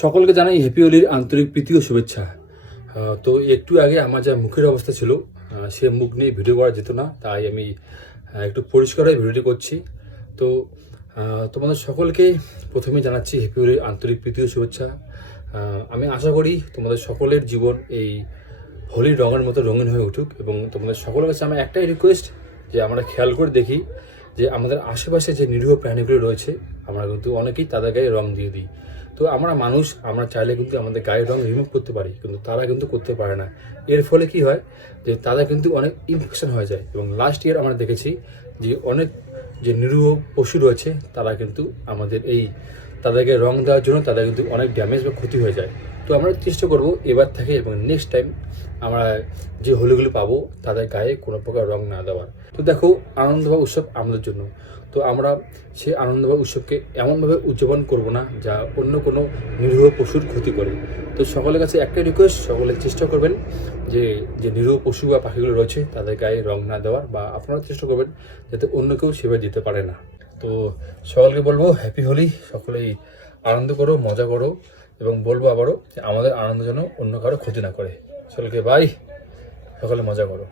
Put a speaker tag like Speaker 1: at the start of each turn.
Speaker 1: সকলকে জানাই হ্যাপি হোলির আন্তরিক প্রীতি ও শুভেচ্ছা। তো একটু আগে আমার যা মুখের অবস্থা ছিল সে মুখ নিয়ে ভিডিও করা যেত না, তাই আমি একটু পরিষ্কার হয়ে ভিডিওটি করছি। তো তোমাদের সকলকে প্রথমে জানাচ্ছি হ্যাপি হোলির আন্তরিক প্রীতি ও শুভেচ্ছা। আমি আশা করি তোমাদের সকলের জীবন এই হোলির রঙের মতো রঙিন হয়ে উঠুক এবং তোমাদের সকলের কাছে আমার একটাই রিকোয়েস্ট যে আমরা খেয়াল করে দেখি যে আমাদের আশেপাশে যে নিরীহ প্রাণীগুলো রয়েছে, আমরা কিন্তু অনেকেই তাদের গায়ে রং দিয়ে দিই। তো আমরা মানুষ, আমরা চাইলে কিন্তু আমাদের গায়ের রং রিমুভ করতে পারি, কিন্তু তারা কিন্তু করতে পারে না। এর ফলে কি হয় যে তাদের কিন্তু অনেক ইনফেকশন হয়ে যায় এবং লাস্ট ইয়ার আমরা দেখেছি যে অনেক যে নিরীহ পশু রয়েছে, তারা কিন্তু আমাদের এই তাদেরকে রং দেওয়ার জন্য তাদের কিন্তু অনেক ড্যামেজ বা ক্ষতি হয়ে যায়। তো আমরা চেষ্টা করব এবার থেকে এবং নেক্সট টাইম আমরা যে হোলিগুলো পাবো তাদের গায়ে কোনো প্রকার রং না দেওয়ার। তো দেখো আনন্দ বা উৎসব আমাদের জন্য। তো আমরা সেই আনন্দ বা উৎসবকে এমনভাবে উদযাপন করব না যা অন্য কোনো নিরীহ পশুর ক্ষতি করে। তো সকলের কাছে একটাই রিকোয়েস্ট সকলে চেষ্টা করবেন যে যে নিরীহ পশু বা পাখিগুলো রয়েছে তাদের গায়ে রং না দেওয়ার বা আপনারা চেষ্টা করবেন যাতে অন্য কেউ সেবা দিতে পারে না। তো সকলকে বলব হ্যাপি হোলি। সকলেই আনন্দ করো, মজা করো। এবং বলব আবারও যে আমাদের আনন্দ যেন অন্য কারও ক্ষতি না করে। সকলকে বাই সকলে মজা করো।